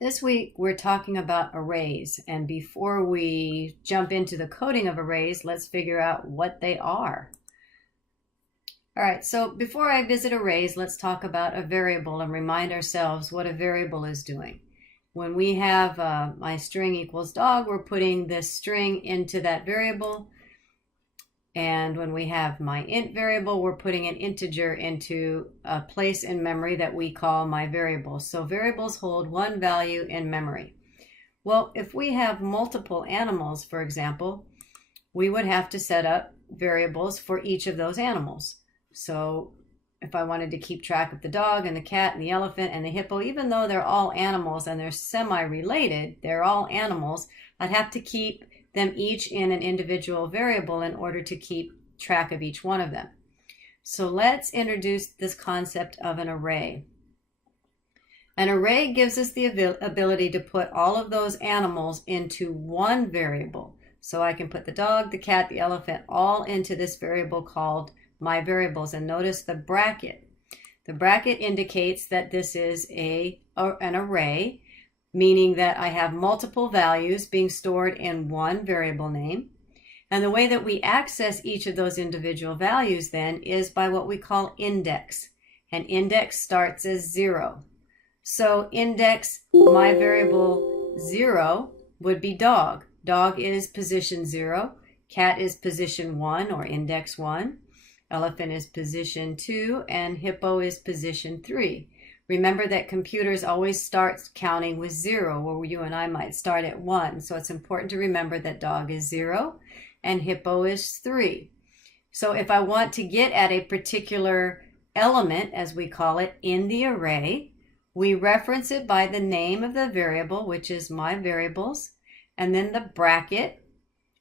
This week we're talking about arrays, and before we jump into the coding of arrays, let's figure out what they are. All right, so before I visit arrays, let's talk about a variable and remind ourselves what a variable is doing. When we have my string equals dog, we're putting this string into that variable. And when we have my int variable, we're putting an integer into a place in memory that we call my variable. So variables hold one value in memory. Well, if we have multiple animals, for example, we would have to set up variables for each of those animals. So if I wanted to keep track of the dog and the cat and the elephant and the hippo, even though they're all animals and they're semi-related, they're all animals, I'd have to keep them each in an individual variable in order to keep track of each one of them. So let's introduce this concept of an array. An array gives us the ability to put all of those animals into one variable. So I can put the dog, the cat, the elephant all into this variable called my variables. And notice the bracket. The bracket indicates that this is an array, meaning that I have multiple values being stored in one variable name. And the way that we access each of those individual values then is by what we call index. And index starts as 0. So index my variable 0 would be dog. Dog is position 0. Cat is position 1 or index 1. Elephant is position 2 and hippo is position 3. Remember that computers always start counting with 0, where you and I might start at 1. So it's important to remember that dog is 0 and hippo is 3. So if I want to get at a particular element, as we call it, in the array, we reference it by the name of the variable, which is my variables, and then the bracket,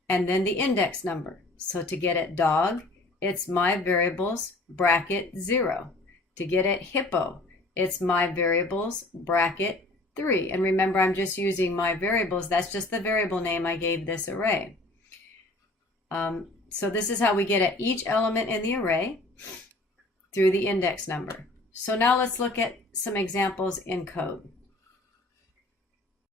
and then the index number. So to get at dog, it's my variables, bracket 0. To get at hippo, it's my variables, bracket 3. And remember, I'm just using my variables. That's just the variable name I gave this array. So this is how we get at each element in the array through the index number. So now let's look at some examples in code.